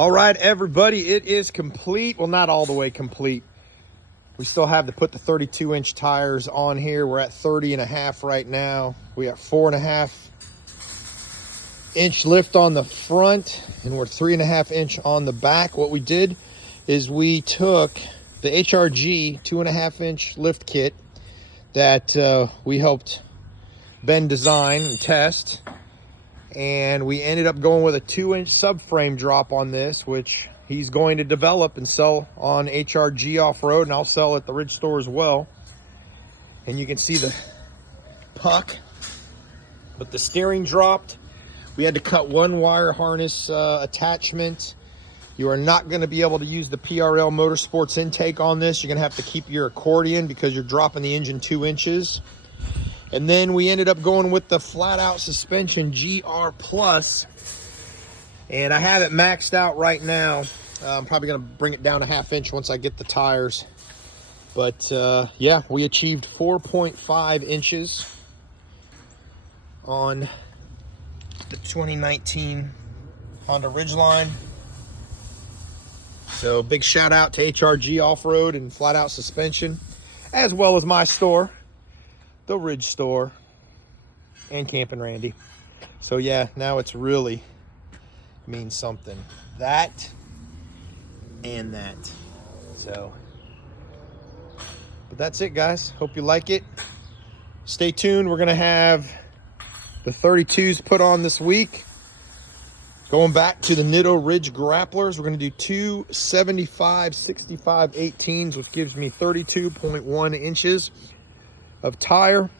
All right, everybody, it is complete. Well, not all the way complete. We still have to put the 32-inch tires on here. We're at 30.5 right now. We got 4.5-inch lift on the front, and we're 3.5-inch on the back. What we did is we took the HRG 2.5-inch lift kit that we helped Ben design and test, and we ended up going with a 2-inch subframe drop on this, which he's going to develop and sell on HRG off-road, and I'll sell at the Ridge store as well. And you can see the puck, but the steering dropped. We had to cut one wire harness attachment. You are not going to be able to use the PRL Motorsports intake on this. You're going to have to keep your accordion because you're dropping the engine 2 inches. And then we ended up going with the flat-out suspension GR Plus, and I have it maxed out right now. I'm probably going to bring it down a 1/2 inch once I get the tires. But yeah, we achieved 4.5 inches on the 2019 Honda Ridgeline. So big shout out to HRG Off-Road and flat-out suspension, as well as my store, the Ridge store, and Campin' Randy. So yeah, now it's really means something. That and that. So, but that's it, guys. Hope you like it. Stay tuned. We're gonna have the 32s put on this week. Going back to the Nitto Ridge grapplers, we're gonna do two 75/65 18s, which gives me 32.1 inches of tire.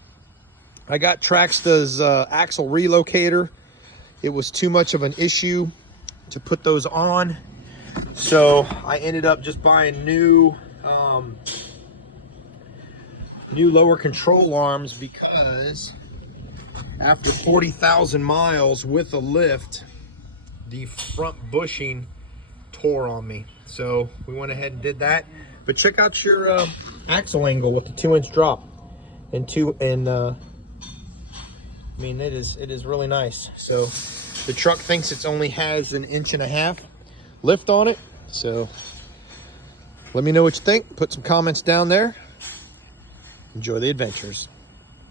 I got Traxxa's axle relocator. It was too much of an issue to put those on, so I ended up just buying new lower control arms, because after 40,000 miles with a lift, the front bushing tore on me. So we went ahead and did that. But check out your axle angle with the 2-inch drop. I mean, it is really nice. So the truck thinks it only has 1.5 inches lift on it. So let me know what you think. Put some comments down there. Enjoy the adventures.